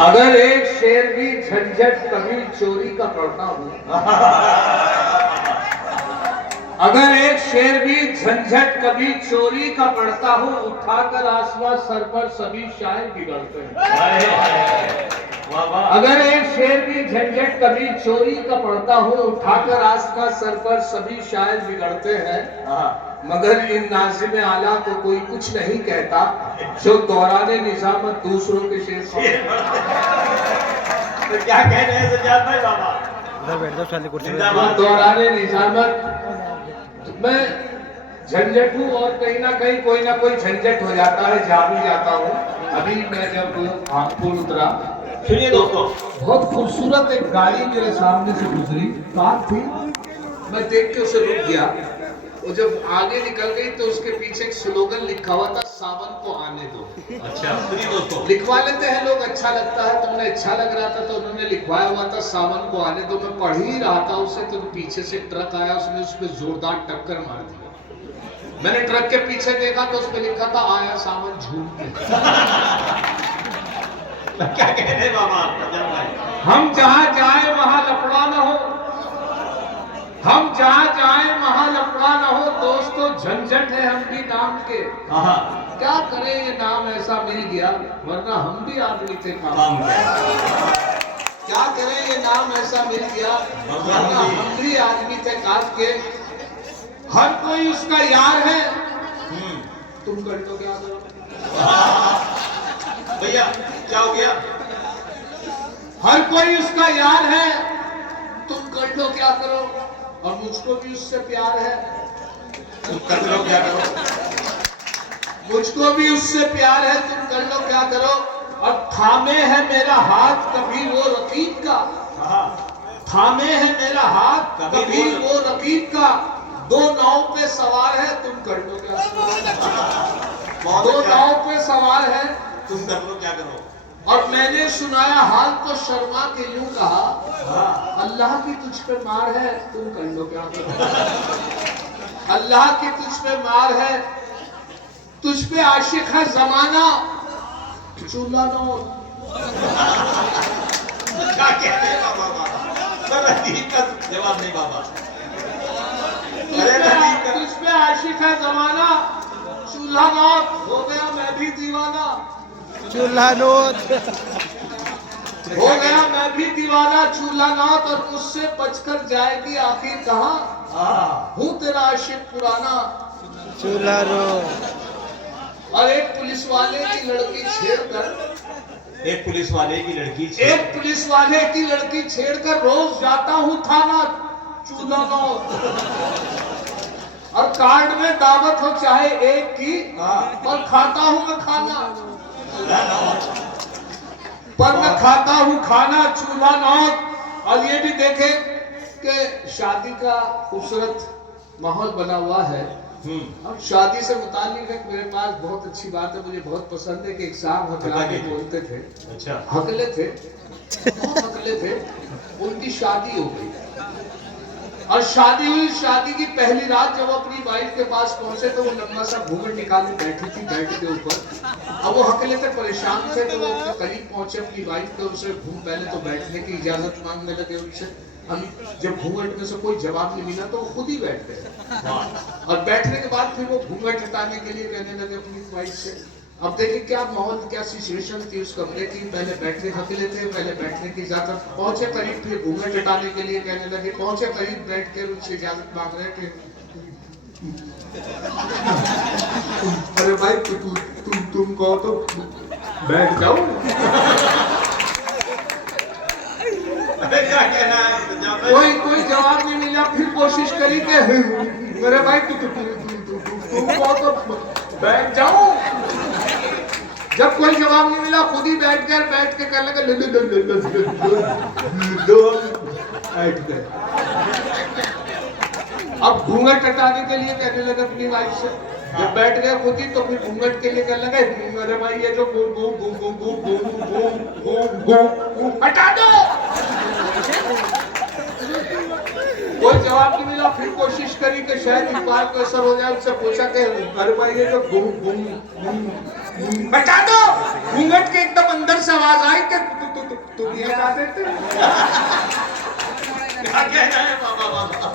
अगर एक शेर भी झंझट कभी चोरी का करता हूँ, अगर एक शेर भी झंझट कभी चोरी का पड़ता हूँ, उठाकर आसमां सर पर सभी शायर बिगड़ते हैं। अगर एक शेर भी झंझट कभी चोरी का पड़ता हूँ, उठाकर आसमां सर पर सभी शायर बिगड़ते हैं। मगर इन नाज़िम आला को कोई कुछ नहीं कहता, जो दौराने निजामत दूसरों के शेर तो क्या कह रहे हैं सज्जाद भाई बाबा? उधर बैठ जाओ साली कुर्सी पे। दौराने निजामत मैं झंझट हूँ और कहीं ना कहीं कोई ना कोई झंझट हो जाता है, जा भी जाता हूँ। अभी मैं जब पुल उतरा, सुनिए दोस्तों, बहुत खूबसूरत एक गाड़ी मेरे सामने से गुजरी, कार थी, मैं देख के उसे रुक गया। वो जब आगे निकल गई तो उसके पीछे एक स्लोगन लिखा हुआ था, सावन को आने दो। अच्छा सुनिए दोस्तों, लिखवा लेते हैं लोग, अच्छा लगता है, तो उन्हें अच्छा लग रहा था तो उन्होंने लिखवाया हुआ था सावन को आने दो। मैं पढ़ ही रहा था उसे तो पीछे से ट्रक आया, उसने उस पर जोरदार टक्कर मार दी। मैंने ट्रक के पीछे देखा तो उस पर लिखा था, आया सावन झूम के। क्या कह रहे हैं बाबा सज्जाद भाई? हम जहां जाए वहां लफड़ा न हो, हम जहां जाए वहां लफड़ा न हो। दोस्तों झंझट है हम भी नाम के, क्या करें ये नाम ऐसा मिल गया, वरना हम भी आदमी थे काम। क्या करें ये नाम ऐसा मिल गया, वरना हम भी आदमी थे काम के। हर कोई उसका यार है, तुम कर दो क्या करो। भैया क्या हो गया? हर कोई उसका यार है, तुम कर लो क्या करो, और मुझको भी उससे प्यार है, तुम कर लो क्या करो। मुझको भी उससे प्यार है, तुम कर लो क्या करो। और थामे है मेरा हाथ कभी वो रकीब का, थामे है मेरा हाथ कभी वो रकीब का। दो नाव पे सवार है, तुम कर लो क्या करो। दो नाव पे सवार है, तुम कर लो क्या करो। और मैंने सुनाया हाल तो शर्मा के यूं कहा, अल्लाह की तुझ पे मार है, तुम कर लो क्या करो। अल्लाह की तुझ पे मार है, तुझ पे आशिक है जमाना, चूल्हा नो। क्या कहते हैं बाबा? सर अजीब का जवाब नहीं बाबा। तुझ पे आशिक है जमाना, चूल्हा नौत, हो गया मैं भी दीवाना। चूल्हा नोत हो गया मैं भी दीवाना, चूल्हा नौत, और मुझसे बचकर जाएगी आखिर कहाँ, हूँ तेरा आशिक पुराना। चूल्हा नोत। और एक पुलिस वाले की लड़की छेड़कर, एक पुलिस वाले की लड़की एक पुलिस वाले की लड़की छेड़कर रोज जाता हूँ थाना, चूल्हा नौत। और कार्ड में दावत हो चाहे एक की, और खाता हूँ मैं खाना, पर मैं खाता हूँ खाना, चूल्हा नौत। और ये भी देखे कि शादी का खूबसूरत माहौल बना हुआ है। और शादी से मुताल्लिक एक मेरे पास बहुत अच्छी बात है, मुझे बहुत पसंद है कि एक साहब हकला के बोलते थे। अच्छा हकले थे, बहुत हकले थे। उनकी शादी हो गई और शादी हुई। शादी की पहली रात जब वो अपनी वाइफ के पास पहुंचे तो वो लंबा सा घूंघट निकाले बैठी थी बेड के ऊपर। अब वो हकले थे, परेशान थे, तो वो करीब पहुंचे अपनी वाइफ के, उनसे पहले तो बैठने की इजाजत मांगने लगे उनसे। जब घूंघट में से कोई जवाब नहीं मिला तो वो खुद ही बैठ गए, और बैठने के बाद फिर वो घूंघट हटाने के लिए कहने लगे अपनी वाइफ से। अब देखिए क्या माहौल, क्या सिचुएशन थी उस कमरे की। पहले बैठने हकले थे, पहले बैठने की इजाजत, पहुंचे करीब फिर घूंघट हटाने के लिए कहने लगे, पहुंचे करीब बैठ कर उनसे इजाजत मांग रहे थे। अरे भाई तुम कहो तो बैठ जाओ। क्या कहना है? कोई जवाब नहीं मिला। फिर कोशिश करी कि मेरे भाई तुम कहो तो बैठ जाओ। जब कोई जवाब नहीं मिला खुद ही बैठ गए, बैठ के कहने लगे बैठ गए। अब घूंघट हटाने के लिए कहने लगे अपनी वाइफ से, जब बैठ गए खुद ही तो फिर घूंघट के लिए कहने लगे, मेरे भाई ये जो हटा दो। कोई जवाब नहीं मिला। फिर कोशिश करी कि शायद इस बार को असर हो जाए। उससे पूछा कि अरे भाई ये जो हटा दो। घूंघट के एकदम अंदर से आवाज आई कि तुम ये कहा देते क्या कहना है बाबा बाबा?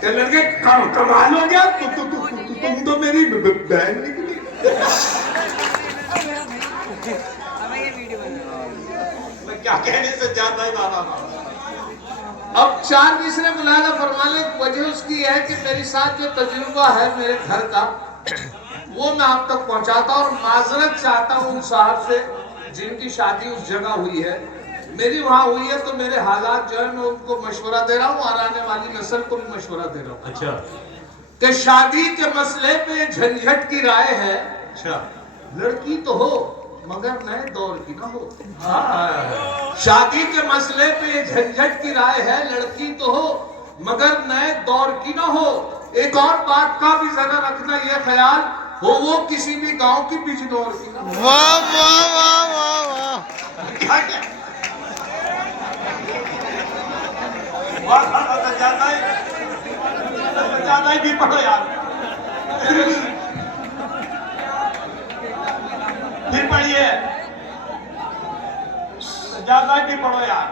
तो लड़के कमाल हो गया। तुम तो मेरी बहन निकली। मैं क्या कहने से जाता है बाबा बाबा? अब 4 मिसरे बुलाना फरमाने की वजह उसकी है कि मेरे साथ जो तजुर्बा है मेरे घर का वो मैं आप तक पहुंचाता हूं और माजरत चाहता हूं उन साहब से जिनकी शादी उस जगह हुई है, मेरी वहां हुई है, तो मेरे हालात जो है मैं उनको मशवरा दे रहा हूँ और आने वाली नस्ल को भी मशवरा दे रहा हूँ। अच्छा कि शादी के मसले पे झंझट की राय है, अच्छा। लड़की तो हो मगर नए दौर की ना हो। हाँ शादी के मसले पे झंझट की राय है, लड़की तो हो मगर नए दौर की ना हो। एक और बात का भी जरा रखना ये ख्याल हो, वो किसी भी गांव की बिजनौर की ना हो। वाह वाह वाह वाह वाह। क्या क्या? बहुत ज्यादा ही भी पढ़ो यार। फिर पढ़िए, ज्यादा भी पढ़ो यार।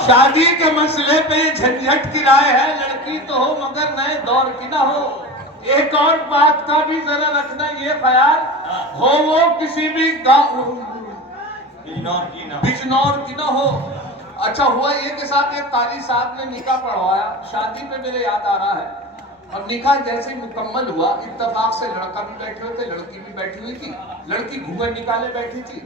शादी के मसले पे झंझट की राय है, लड़की तो हो मगर नए दौर की ना हो। एक और बात का भी जरा रखना ये ख्याल हो, वो किसी भी गांव बिजनौर की ना हो। अच्छा हुआ ये के साथ एक कारी साहब ने निकाह पढ़वाया, शादी पे मेरे याद आ रहा है। और निकाह जैसे मुकम्मल हुआ, इत्तेफाक से लड़का भी बैठे हुए थे, लड़की भी बैठी हुई थी। लड़की घूंघट निकाले बैठी थी।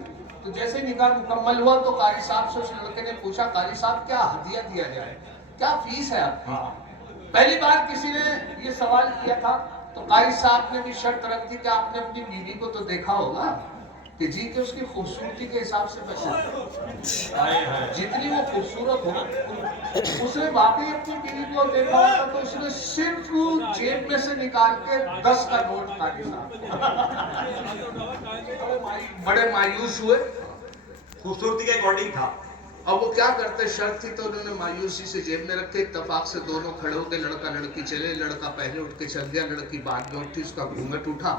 तो जैसे निकाह मुकम्मल हुआ तो कारी साहब से उस लड़के ने पूछा, कारी साहब क्या हदिया दिया जाए, क्या फीस है आपकी? पहली बार किसी ने ये सवाल किया था तो कारी साहब ने भी शर्त रख दी कि आपने अपनी बीवी को तो देखा होगा कि जी के उसकी खूबसूरती के हिसाब से पैसा जितनी वो खूबसूरत हो उसने वाकई अपनी बीवी को देखा होगा तो उसने सिर्फ जेब में से निकाल के 10 का नोट कारी साहब बड़े मायूस हुए। खूबसूरती के अकॉर्डिंग था। अब वो क्या करते, शर्त थी तो उन्होंने मायूसी से जेब में रखे। इत्तेफाक से दोनों खड़े होकर लड़का लड़की चले, लड़का पहले उठ के चल गया, लड़की बाद में उठी, उसका घूंघट उठा।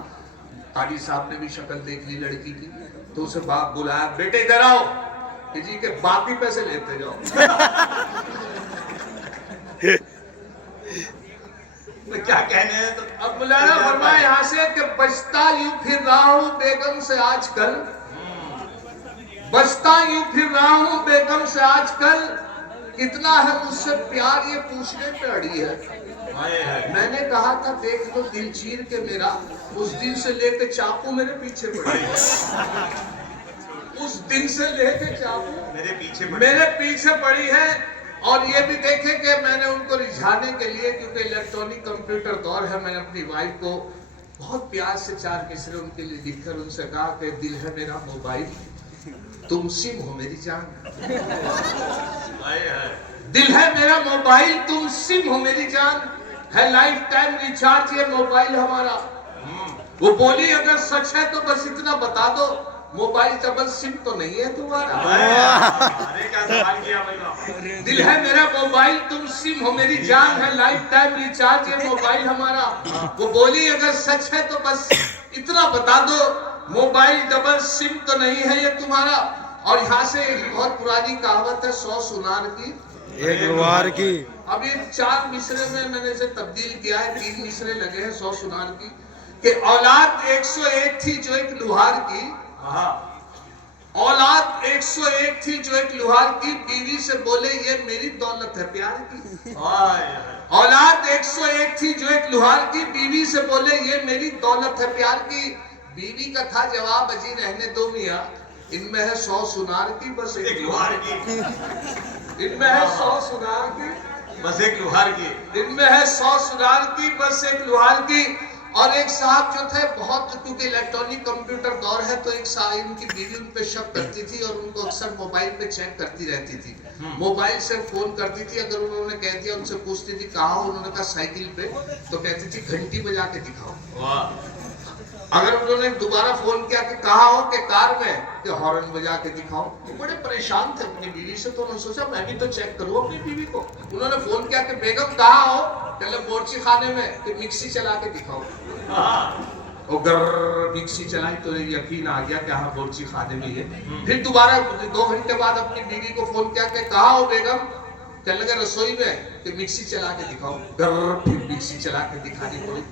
काजी साहब ने भी शक्ल देख ली लड़की की तो उसे बाप बुलाया, बेटे इधर आओ, कि जी के बाकी पैसे लेते जाओ। क्या कहने हैं तो अब बुलाना फरमाया यहाँ से कि बचता यूं फिर रहा हूं बेगम से आजकल, बचता यूं फिर रहा हूं बेगम से आजकल, कितना है मुझसे प्यार ये पूछने पे अड़ी है। मैंने कहा था देख लो दिल चीर के मेरा, उस दिन से लेके चाकू मेरे पीछे पड़ी है। उस दिन से लेके चाकू मेरे पीछे पड़ी है। और ये भी देखे कि मैंने उनको रिझाने के लिए, क्योंकि इलेक्ट्रॉनिक कंप्यूटर दौर है, मैंने अपनी वाइफ को बहुत प्यार से 4 मिसरे उनके लिए लिखकर उनसे कहा कि दिल है मेरा मोबाइल, तुम सिम हो मेरी जान। दिल है मेरा मोबाइल, तुम सिम हो मेरी जान, है लाइफ टाइम रिचार्ज ये मोबाइल हमारा। वो बोली अगर सच है तो बस इतना बता दो, मोबाइल डबल सिम तो नहीं है तुम्हारा। अरे क्या सवाल किया भाई। दिल है मेरा मोबाइल, तुम सिम हो मेरी जान, है लाइफ टाइम रिचार्ज ये मोबाइल हमारा। वो बोली अगर सच है तो बस इतना बता दो, मोबाइल डबल सिम तो नहीं है ये तुम्हारा। और यहाँ से एक बहुत पुरानी कहावत है 100 सुनार की एक लोहार की। अब ये 4 मिसरे में मैंने इसे तब्दील किया है, 3 मिसरे लगे हैं 100 सुनार की। कि औलाद 101 थी जो एक लोहार की, औलाद 101 थी जो एक लोहार की, बीवी से बोले ये मेरी दौलत है प्यार की। औलाद 101 थी जो एक लोहार की, बीवी से बोले ये मेरी दौलत है प्यार की। बीवी का था जवाब, अजी रहने दो मियां, इनमें है 100 सुनार की बस एक लोहार की। इनमें है 100 सुनार की बस एक लोहार की। इनमें है 100 सुनार की बस एक लोहार की। और एक साहब जो थे बहुत, क्योंकि इलेक्ट्रॉनिक कंप्यूटर दौर है तो एक साहब इनकी बीवी उन पे शक करती थी और उनको अक्सर मोबाइल पे चेक करती रहती थी। मोबाइल से फोन करती थी, अगर उन्होंने कह दिया, उनसे पूछती थी कहाँ हो, उन्होंने कहा साइकिल पे, तो कहती थी घंटी बजा के दिखाओ। अगर उन्होंने दोबारा फोन किया कि कहाँ हो, के कार में, कि हॉर्न बजा के दिखाओ। तो बड़े परेशान थे अपनी बीवी से, तो उन्होंने सोचा मैं भी तो चेक करूँ अपनी बीवी को। उन्होंने फोन किया कि बेगम कहाँ हो, पहले बोर्ची खाने में, कि मिक्सी चला के दिखाओ। और गर मिक्सी चलाई तो यकीन आ गया कि हाँ बोर्ची खाने में है। फिर दोबारा 2 घंटे बाद अपनी बीवी को फोन किया कि कहाँ हो बेगम? कहने लगे रसोई में। कि मिक्सी चला के दिखाओ। गर फिर मिक्सी चला के दिखानी पड़ी।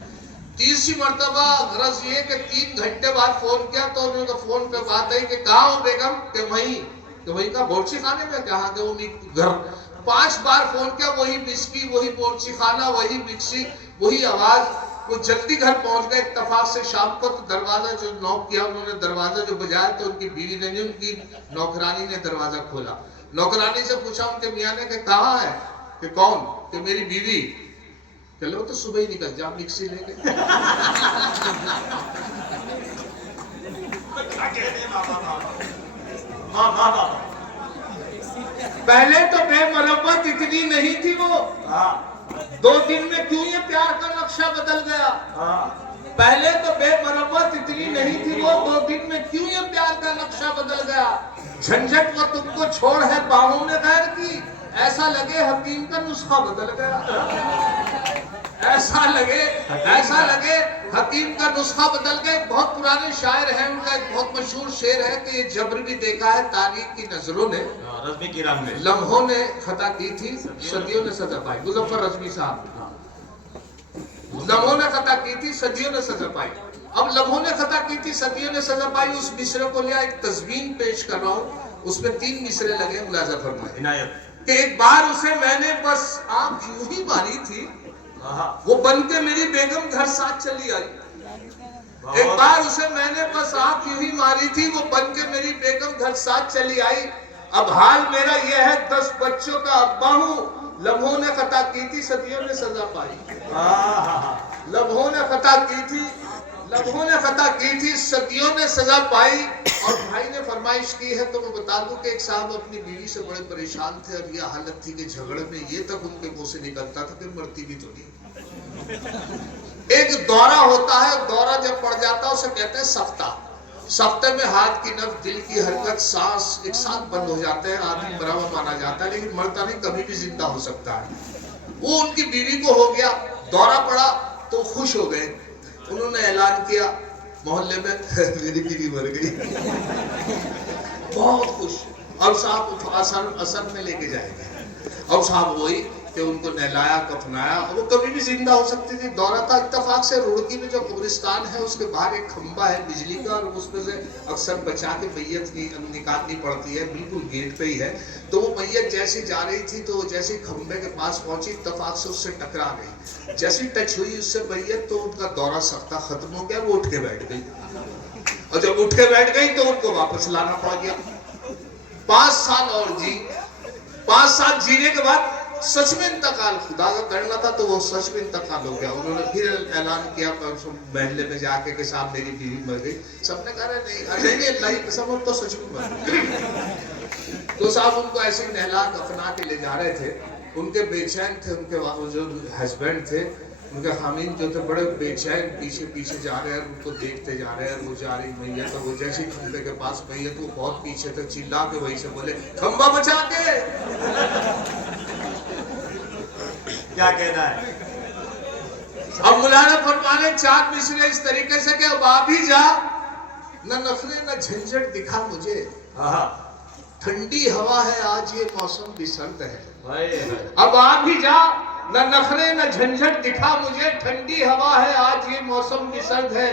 तीसरी मर्तबा गरज ये कि 3 घंटे बाद फोन किया तो उन्होंने फोन पे बात आई कि कहाँ हो बेगम? कि वही का बोर्ची खाने में। कहा कि वो घर 5 बार फोन किया, वही मिस्की, वही बोर्ची खाना, वही मिक्सी, वही आवाज। वो जल्दी घर पहुंच गए इत्तेफाक से। शाम को तो दरवाजा जो नॉक किया उन्होंने, दरवाजा जो बजाया तो उनकी बीवी ने नहीं, उनकी नौकरानी ने दरवाजा खोला। नौकरानी से पूछा उनके मियां ने कि कहाँ है? कि कौन? कि मेरी बीवी। चलो तो सुबह ही निकल जा मिक्सी लेके। पहले तो बेमरब्बत इतनी नहीं थी वो। 2 दिन में क्यों ये प्यार का नक्शा बदल गया? पहले तो बेमरब्बत इतनी नहीं थी वो, 2 दिन में क्यों ये प्यार का नक्शा बदल गया? झंझट वो तुमको छोड़ है बाहों में गैर की, ऐसा लगे हकीम का नुस्खा बदल गया। ऐसा लगे हकीम का नुस्खा बदल गया। बहुत पुराने शायर हैं, उनका एक बहुत मशहूर शेर है कि ये जबर भी देखा है तारीख की नजरों ने, रश्मि की रंग में लम्हों ने खता की थी, सदियों ने सजा पाई। मुजफ्फर रजवी साहब, लम्हों ने खता की थी, सदियों ने सजा पाई। अब लम्हों ने खता की थी, सदियों ने सजा पाई, उस मिसरे को लिया एक तस्वीन पेश कर रहा हूँ। उसमें 3 मिसरे लगे, मुलाजा फरमाए। इनायत कि एक बार उसे मैंने बस आंख यूं ही मारी थी, वो बन के मेरी बेगम घर साथ चली आई। एक बार उसे मैंने बस आंख यूं ही मारी थी, वो बन के मेरी बेगम घर साथ चली आई। अब हाल मेरा यह है 10 बच्चों का अब्बा हूँ। लम्हों ने खता की थी, सदियों ने सजा पाई। लम्हों ने खता की थी, सदियों ने सजा पाई। और भाई ने फरमाइश की है तो मैं बता दूं कि एक साहब अपनी बीवी से बड़े परेशान थे और यह हालत थी कि झगड़े में ये तक उनके मुंह से निकलता था कि मरती भी तो नहीं। एक दौरा होता है, दौरा जब पड़ जाता है उसे कहते हैं सफ्ता। सफ्ते में हाथ की नब्ज, दिल की हरकत, सांस एक साथ बंद हो जाते हैं। आदमी मरा हुआ माना जाता है लेकिन मरता नहीं, कभी भी जिंदा हो सकता है। वो उनकी बीवी को हो गया, दौरा पड़ा तो खुश हो गए। उन्होंने ऐलान किया मोहल्ले में मेरी बीवी मर गई। बहुत खुश। अब साहब असल में लेके जाएंगे। अब साहब वही कि उनको नहलाया कफनाया। वो कभी भी जिंदा हो सकती थी। दौरा था इत्तेफाक से रुड़की में जो कब्रिस्तान है उसके बाहर एक खंबा है बिजली का, और उसमें से अक्सर बचा के मैयत निकालनी पड़ती है, बिल्कुल गेट पे ही है। तो वो मैयत जैसे जा रही थी तो जैसे खंबे के पास पहुंची इत्तेफाक से उससे टकरा गई। जैसी टच हुई उससे मैयत तो उनका दौरा सख्ता खत्म हो गया, वो उठ के बैठ गई। और जब उठ के बैठ गई तो उनको वापस लाना पड़ गया। 5 साल और जी। 5 साल जीने के बाद सच में इंतकाल, खुदा का करना था तो वो सच में इंतकाल हो गया। उन्होंने फिर ऐलान किया महल्ले में जाके कि साहब मेरी बीवी मर गई। सबने कहा नहीं अल्लाह की कसम तो सच में मर गई। तो साहब उनको ऐसे नहला दफना के ले जा रहे थे। उनके बेचैन थे, उनके जो हस्बैंड थे, उनके हामिद जो थे बड़े बेचैन पीछे पीछे जा रहे हैं, उनको देखते जा रहे हैं। वो जा रही मैया तो वो जैसे खंबे के पास मैया तो बहुत पीछे तक चिल्ला के वही से बोले खंबा बचा के। क्या कहना है? अब मौलाना फरमाने 4 मिसरे इस तरीके से कि अब आ भी जा, न नखरे न झंझट दिखा मुझे। ठंडी हवा है आज ये मौसम भी सर्द है। अब आ भी जा, न नखरे न झंझट दिखा मुझे। ठंडी हवा है आज ये मौसम भी सर्द है।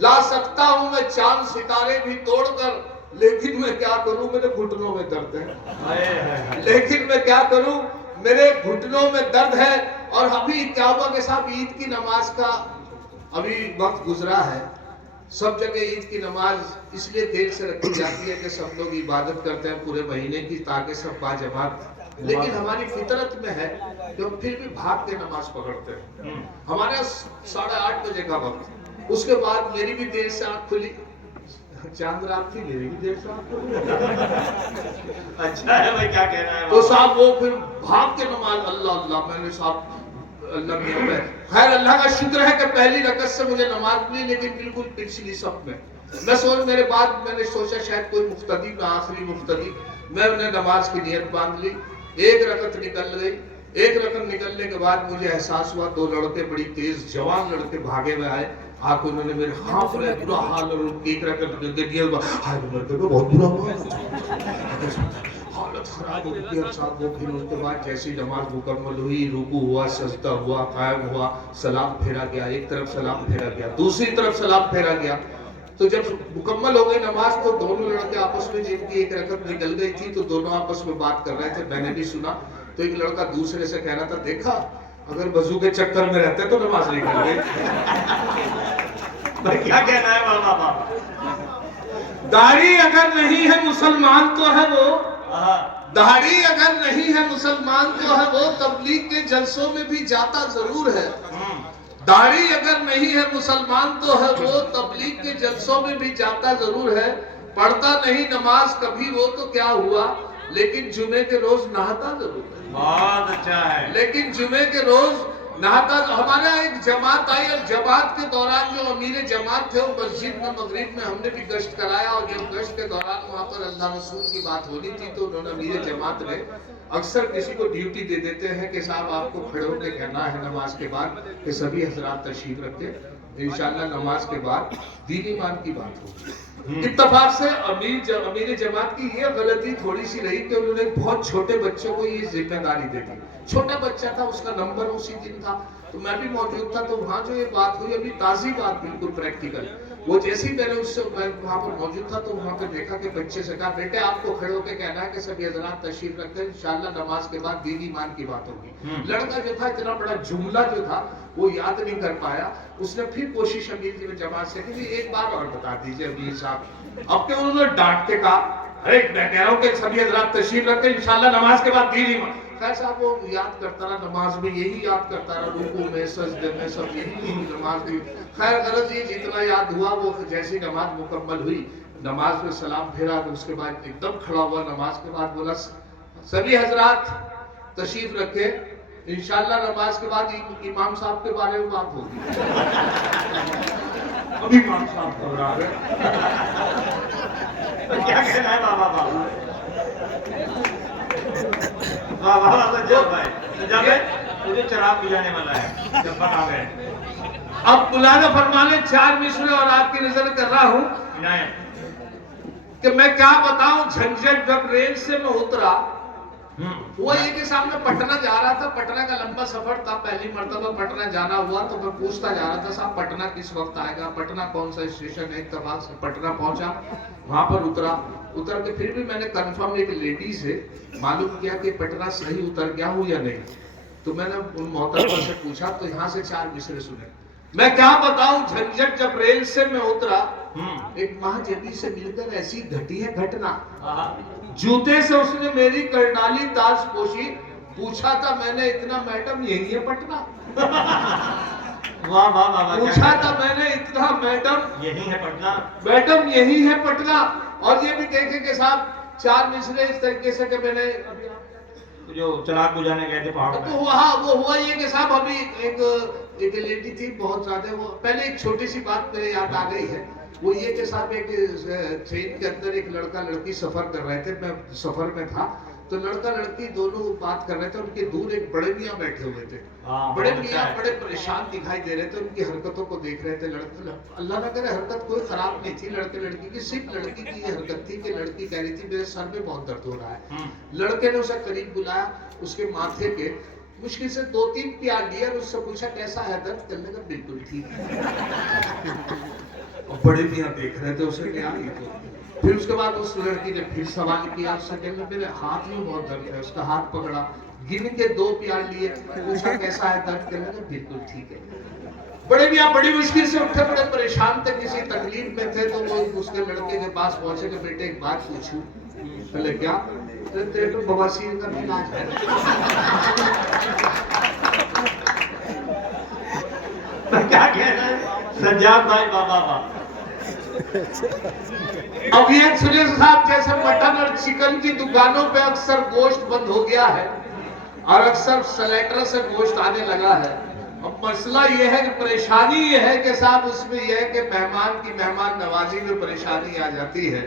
ला सकता हूँ मैं चांद सितारे भी तोड़कर, लेकिन मैं क्या करूँ मेरे घुटनों में दर्द है। लेकिन मैं क्या करूँ मेरे घुटनों में दर्द है। और अभी क्या हुआ के साथ ईद की नमाज का अभी वक्त गुजरा है। सब जगह ईद की नमाज इसलिए देर से रखी जाती है कि सब लोग इबादत करते हैं पूरे महीने की, ताकि सब बाजमात। लेकिन हमारी फितरत में है कि हम फिर भी भाग के नमाज पकड़ते हैं। हमारे 8:30 बजे का वक्त, उसके बाद मेरी भी देर से आंख खुली। चांद रात थी, मेरी भी देर से आंख खुली। अच्छा है भाई, क्या कह रहा है? तो साहब वो फिर भाग के नमाज, अल्लाह अल्लाह, मैंने साहब अल्लाह में खैर अल्लाह का शुक्र है कि पहली रकत से मुझे नमाज मिली, लेकिन बिल्कुल पिछली सब में मैं मेरे बाद मैंने सोचा शायद कोई मुफ्तदी में आखिरी मुफ्तदी, मैंने नमाज की नियत बांध ली। 1 रकत निकल गई। 1 रकत निकलने के बाद मुझे एहसास हुआ 2 लड़के बड़ी तेज जवान लड़के भागे हुए आए। आके उन्होंने मेरे हाथ में बुरा हाल और एक रकत दे दिया। हाय मेरे को बहुत बुरा हुआ, हालत खराब हो गई। और साहब वो फिर उसके बाद जैसी नमाज मुकम्मल हुई, रुकू हुआ, सजदा हुआ, कायम हुआ, सलाम फेरा गया, एक तरफ सलाम फेरा गया, दूसरी तरफ सलाम फेरा गया। तो जब मुकम्मल हो गई नमाज तो दोनों लड़के आपस में, जिनकी एक रकत निकल गई थी तो दोनों आपस में बात कर रहे थे, मैंने भी सुना। तो एक लड़का दूसरे से कह रहा था, देखा अगर वजू के चक्कर में रहते तो नमाज नहीं कर गई। भाई क्या कहना है बाबा? दाढ़ी अगर नहीं है मुसलमान तो है वो, हाँ। दाढ़ी अगर नहीं है मुसलमान तो है वो, तबलीग के जलसों में भी जाता जरूर है। दाढ़ी अगर नहीं है मुसलमान तो है वो, तबलीग के जलसों में भी जाता जरूर है। पढ़ता नहीं नमाज कभी वो तो क्या हुआ, लेकिन जुमे के रोज नहाता जरूर है। बहुत अच्छा है। लेकिन जुमे के रोज नहाता। हमारा एक जमात आई और जमात के दौरान जो अमीर जमात थे वो मस्जिद में मगरिब में हमने भी गश्त कराया। और जब गश्त के दौरान वहाँ पर अल्लाह रसूल की बात होनी थी तो उन्होंने अमीर जमात में अक्सर किसी को ड्यूटी दे देते हैं कि साहब आपको खड़े होकर कहना है नमाज के बाद कि सभी हजरात तशरीफ रखते। इंशाल्लाह नमाज के बाद दीन ईमान की बात होगी। इत्तफाक से अमीर जमात की ये गलती थोड़ी सी रही कि उन्होंने बहुत छोटे बच्चों को ये जिम्मेदारी दे दी। छोटा बच्चा था, उसका नंबर उसी दिन था, तो मैं भी मौजूद था। तो वहाँ जो ये बात हुई, अभी ताज़ी बात, बिल्कुल प्रैक्टिकल, वो जैसे ही मैंने उससे वहाँ पर मौजूद था तो वहाँ पर देखा कि बच्चे से कहा, बेटे आपको खड़े होकर कहना है कि सभी हजरात तशरीफ रखते हैं, इंशाल्लाह नमाज के बाद दीन ईमान की बात होगी। लड़का जो था इतना बड़ा जुमला जो था वो याद नहीं कर पाया। उसने फिर कोशिश अमीर जी जमात से कि एक बार और बता दीजिए अमीर साहब। अब के उन्होंने डांट के कहा, अरे मैं कह रहा हूँ कि सभी हजरात तशरीफ रखते हैं, इंशाल्लाह नमाज के बाद दीन ईमान। खैर साहब वो याद करता रहा, नमाज में यही याद करता रहा, रुकू में सजदे में सब यही नमाज में। खैर गरज ये जितना याद हुआ वो जैसी नमाज मुकम्मल हुई, नमाज में सलाम फेरा तो उसके बाद एकदम खड़ा हुआ, नमाज के बाद बोला सभी हजरात तशरीफ रखे, इंशाल्लाह नमाज के बाद इमाम साहब के बारे में बात होगी। अभी इमाम साहब बोल रहा है। क्या कहना है बाबा? भाई मुझे चराग बुझाने वाला है, जब आ गए। अब मुलाजा फरमाने 4 मिसरे और आपकी नजर कर रहा हूँ कि मैं क्या बताऊं झंझट। जब रेल से मैं उतरा हुआ ये कि सामने पटना जा रहा था, पटना का लंबा सफर था, पहली मर्तबा पटना जाना हुआ। तो मैं पूछता जा रहा था, साहब पटना किस वक्त आएगा, पटना कौन सा स्टेशन है। इत्तेफाक से पटना पहुंचा, वहां पर उतर के फिर भी मैंने कंफर्म एक लेडी से मालूम किया कि पटना सही उतर गया हूँ या नहीं। तो मैंने उन मोहतरमा से पूछा, तो यहाँ से 4 मिसरे सुने। मैं क्या बताऊं झंझट। जब रेल से मैं उतरा, एक महाजबी से मिलकर ऐसी घटी है घटना। जूते से उसने मेरी करनाली ताज पोशी, पूछा था मैंने, इतना मैडम यही है पटना। वाह वाह वाह। पूछा था मैंने, इतना मैडम यही है पटना, मैडम यही है पटना। और ये भी देखे कि साहब 4 मिसरे इस तरीके से कि मैंने जो चराग बुझाने गए थे पहाड़ में, तो वहाँ वो हुआ ये कि साहब अभी एक लेडी थी बहुत ज्यादा। वो पहले एक छोटी सी बात मेरे याद आ गई है, वो ये कि साहब एक ट्रेन के अंदर एक लड़का लड़की सफर कर रहे थे, मैं सफर में था। तो लड़का लड़की दोनों बात कर रहे थे, उनके दूर एक बड़े मियाँ बैठे हुए थे। बड़े मियाँ बड़े परेशान दिखाई दे रहे थे, उनकी हरकतों को देख रहे थे। लड़के, अल्लाह ना करे हरकत कोई खराब नहीं थी लड़के लड़की की, सिर्फ लड़की की ये हरकत थी कि लड़की कह रही थी मेरे सर में बहुत दर्द हो रहा है। लड़के ने उसे करीब बुलाया, उसके माथे के मुश्किल से 2-3 प्यार लिया और उससे पूछा कैसा है दर्द, करने का बिल्कुल ठीक है। और बड़े मियाँ देख रहे थे उसे, क्या ये तो। फिर उसके बाद उस लड़की ने फिर सवाल किया, उससे कहने मेरे हाथ में बहुत दर्द है। उसका हाथ पकड़ा, गिन के 2 प्यार लिए, पूछा कैसा है दर्द, कहने का बिल्कुल ठीक है। बड़े मियाँ बड़ी मुश्किल से उठे, बड़े परेशान थे, किसी तकलीफ में थे। तो वो उसके लड़के के पास पहुंचे कि बेटे एक बात पूछूं। पहले क्या, तेरे तो बवासीर का भी इलाज है। क्या कहना है सज्जाद भाई? बाबा अब ये सुरेश साहब, जैसे मटन और चिकन की दुकानों पे अक्सर गोश्त बंद हो गया है और अक्सर सिलेंडर से गोश्त आने लगा है। अब मसला ये है कि परेशानी ये है कि साहब उसमें यह है कि मेहमान की मेहमान नवाजी में परेशानी आ जाती है।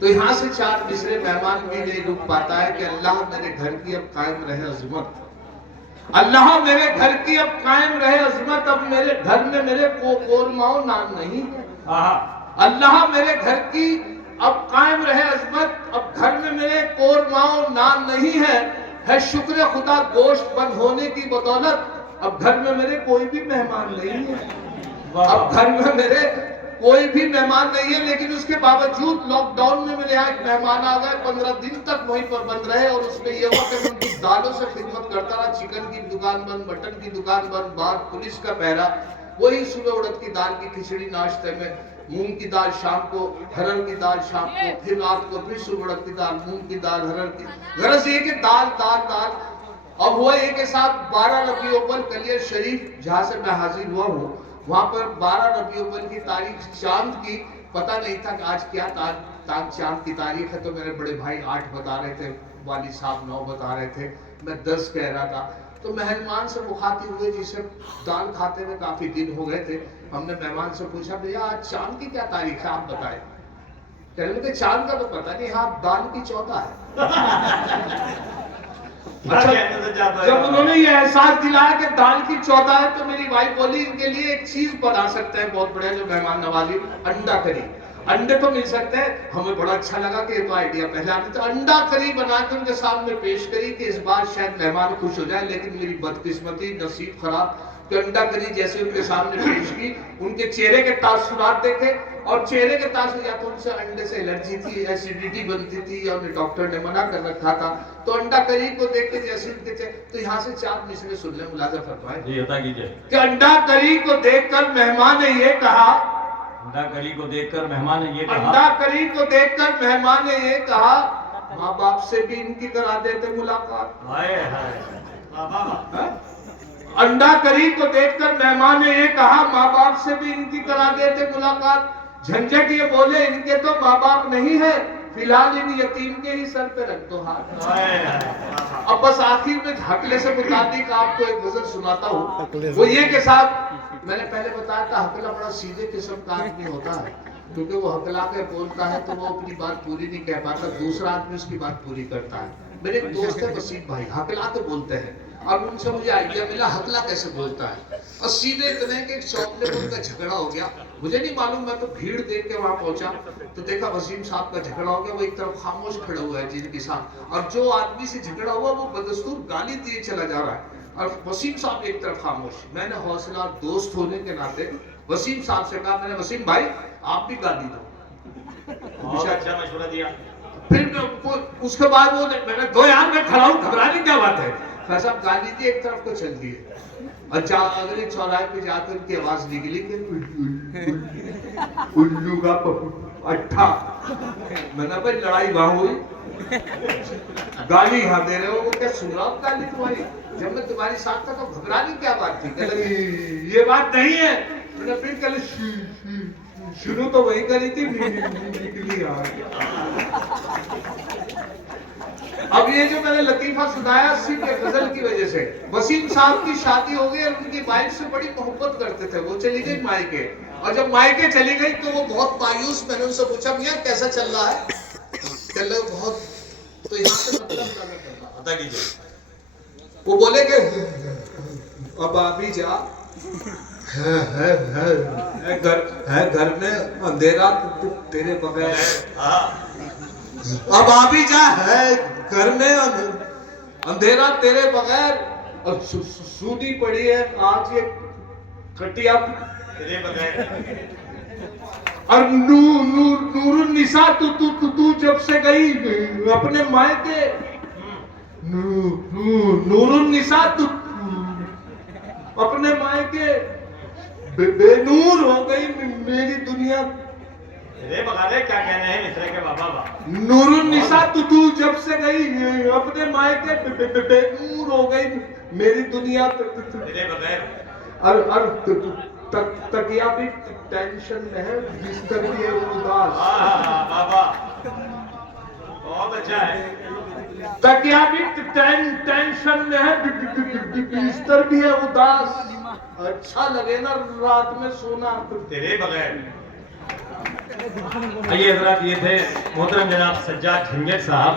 तो यहाँ से 4 मिसरे मेहमान भी नहीं रुक पाता है कि अल्लाह मेरे घर की अब कायम रहे अजमत। अल्लाह मेरे घर की अब कायम रहे अजमत, अब मेरे घर में मेरे कोरमाओ नान नहीं है। अल्लाह मेरे घर की अब कायम रहे अजमत, अब घर में मेरे कोरमाओ नान नहीं है शुक्र खुदा गोश्त बंद होने की बदौलत अब घर में मेरे कोई भी मेहमान नहीं है। अब घर में मेरे कोई भी मेहमान नहीं है, लेकिन उसके बावजूद लॉकडाउन में मेरे यहाँ एक मेहमान आ गए, 15 दिन तक वहीं पर बंद रहे और उसमें यह हुआ कि मैं उनकी दालों से खिदमत करता रहा। चिकन की दुकान बंद, मटन की दुकान बंद, बाहर पुलिस का पहरा, वही सुबह उड़द की दाल की खिचड़ी नाश्ते में, मूंग की दाल शाम को, हरर की दाल शाम को, फिर रात को फिर सुबह उड़द की दाल, मूंग की दाल, हरर की, गरज ये कि दाल दाल दाल। अब हुआ एक के साथ 12 रबी अव्वल कलियर शरीफ जहां से मैं हाजिर हुआ हूँ, वहां पर 12 रबी अव्वल की तारीख चांद की पता नहीं था कि आज क्या चांद की तारीख है। तो मेरे बड़े भाई 8 बता रहे थे, वाली साहब 9 बता रहे थे, मैं 10 कह रहा था। तो मेहमान से मुखातिब हुए जिसे दाल खाते हुए काफी दिन हो गए थे। हमने मेहमान से पूछा भैया आज चांद की क्या तारीख है आप बताएं। कहने लगे चांद का तो पता नहीं, हाँ दाल की 14 है। अच्छा, जब उन्होंने ये एहसास दिलाया कि दाल की 14 है तो मेरी वाइफ बोली इनके लिए एक चीज बना सकते हैं बहुत बढ़िया जो मेहमान नवाजी, अंडा करी। अंडे तो मिल सकते हैं, हमें बड़ा अच्छा लगा कि ये तो आइडिया पहले आने। तो अंडा करी बना के उनके सामने पेश करी कि इस बार शायद मेहमान खुश हो जाए, लेकिन मेरी बदकिस्मती नसीब खराब कि अंडा करी जैसे उनके सामने पेश की, उनके चेहरे के तासुरात देखे और चेहरे के तासुर, या तो उनसे अंडे से एलर्जी थी, एसिडिटी बनती थी, या उन्हें डॉक्टर ने मना कर रखा था। तो अंडा करी को देख के जैसे उनके तो यहाँ से 4 मिसरे सुन ले, मुलाजा फरमाए कि अंडा करी को देखकर मेहमान ने ये कहा, अंडा करी को देखकर मेहमान ने ये कहा, अंडा करी को देखकर मेहमान ने ये कहा माँ बाप से भी इनकी करा देते मुलाकात। हाय हाय बाबा, अंडा करी को देखकर मेहमान ने ये कहा माँ बाप से भी इनकी करा देते मुलाकात। झंझट ये बोले इनके तो माँ बाप नहीं है, फिलहाल इन यतीम के ही सर पे रख दो हाथ। अब बस आखिर में हकले से मुताबिक आपको एक गजल सुनाता हूँ। वो ये के साथ मैंने पहले बताया था हकला बड़ा सीधे किस्म का आदमी होता है, क्योंकि वो हकला के बोलता है तो वो अपनी बात पूरी नहीं कह पाता, दूसरा आदमी उसकी बात पूरी करता है। मेरे एक दोस्त है वसीम भाई, हकला के बोलते हैं, और उनसे मुझे आइडिया मिला हकला कैसे बोलता है। और सीधे इतने के एक शॉप में उनका झगड़ा हो गया, मुझे नहीं मालूम, मैं तो भीड़ देख के वहां पहुंचा तो देखा वसीम साहब का झगड़ा हो गया। वो एक तरफ खामोश खड़ा हुआ है जिनके साथ, और जो आदमी से झगड़ा हुआ वो बदस्तूर गाली दिए चला जा रहा है, और वसीम साहब एक तरफ खामोश। मैंने हौसला दोस्त होने के नाते वसीम साहब से कहा, मैंने वसीम भाई आप भी गाली दो। अच्छा मशवरा दिया। फिर उसके बाद वो मैंने दो यार मैं खड़ा हूँ, घबराने क्या बात है। फैसा गाली दी एक तरफ को चल दी, अच्छा अगले चौराहे पे जाकर उनकी आवाज निकली कि उल्लू का अट्ठा। मैंने भाई लड़ाई वहां हुई, गाली यहाँ दे रहे हो, वो क्या सुन रहा हूँ गाली तुम्हारी, जब मैं तुम्हारी साथ था तो घबराने क्या बात थी। कहते ये बात नहीं है। मैंने फिर कहले शुरू तो वही करी थी, निकली अब ये जो मैंने लतीफा सुनाया सिर्फ गजल की वजह से। वसीम साहब की शादी हो गई और उनकी वाइफ से बड़ी मोहब्बत करते थे, वो चली गई मायके, और जब मायके चली गई तो वो बहुत मायूस। मैंने उनसे पूछा भैया कैसा चल रहा है, कह रहे बहुत, तो यहाँ से मतलब बता कीजिए। वो बोले कि अब अभी जा है घर में अंधेरा तेरे बगैर, अब आ भी जा है घर में अंधेरा तेरे बगैर, और सूदी पड़ी है आज ये खटिया तेरे बगैर, और नूरुन्निसा तू जब से गई अपने मायके, नूरुन्निसा तू अपने मायके बेनूर हो गई मेरी दुनिया। तेरे बगैर क्या कहने हैं मिश्रे के बाबा। नूरुन्निसा तू जब से गई अपने मायके बेनूर हो गई मेरी दुनिया। तेरे बगैर और तकिया भी टेंशन में है, बिस्तर भी है उदास। बाबा बहुत अच्छा है। तकिया भी टेंशन में है, बिस्तर भी है उदास। अच्छा लगे ना रात में सोना तेरे बगैर। आइए हजरात, ये थे मोहतरम जनाब सज्जाद झंझट साहब।